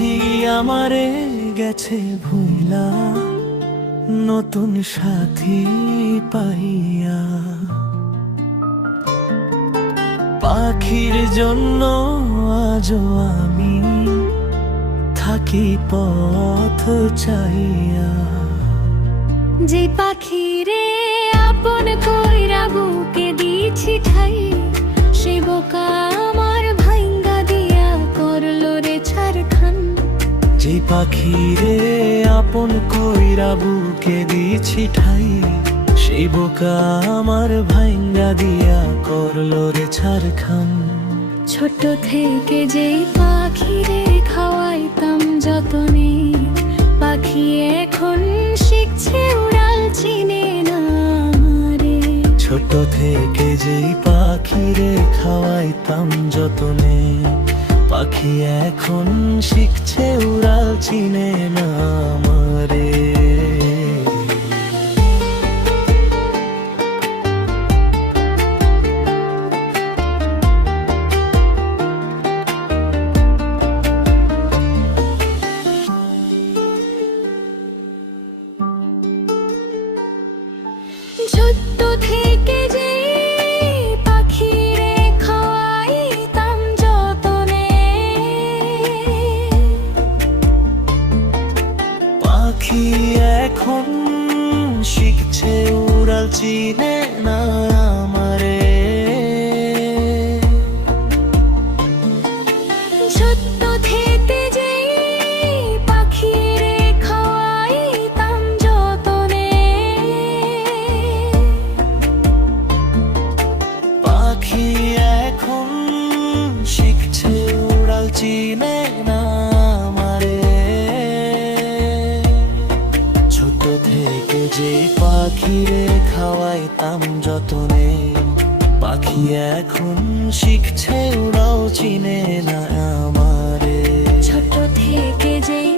পাখি আমারে গেছে ভুইলা নতুন সাথী পাইয়া। পাখির জন্য আজও আমি থাকি পথ চাইয়া। যে পাখিরে আপন কইরা বুকে দিছি ঠাই, সে বোকা আমার ভাইঙ্গা দিয়া করলো রে ছারখান। যে পাখিরে আপন কইরা বুকে দিছি ঠাই, সেই বোকা আমার ভাইঙ্গা দিয়া করলো রে ছারখান। ছোট থেকে যেই পাখিরে খাওয়াইতাম যতনে, পাখি এখন শিখছে উড়াল চিনে না রে। ছোট থেকে যেই পাখিরে খাওয়াইতাম যতনে, পাখি এখন শিখছে উড়াল চিনে না আমারে। ছোট্ট থেকে যে পাখিরে খাওয়াইতাম যতনে, পাখি এখন শিখছে উড়াল চিনে না আমারে। ছোট্ট থেকে যে পাখিরে খাওয়াইতাম যতনে, পাখি এখন শিখছে উড়াল চিনে না আমারে। ছোট থেকে যে পাখিরে খাওয়াইতাম যতনে, পাখি এখন শিখছে উড়াল চিনে না আমারে। ছোট থেকে যেই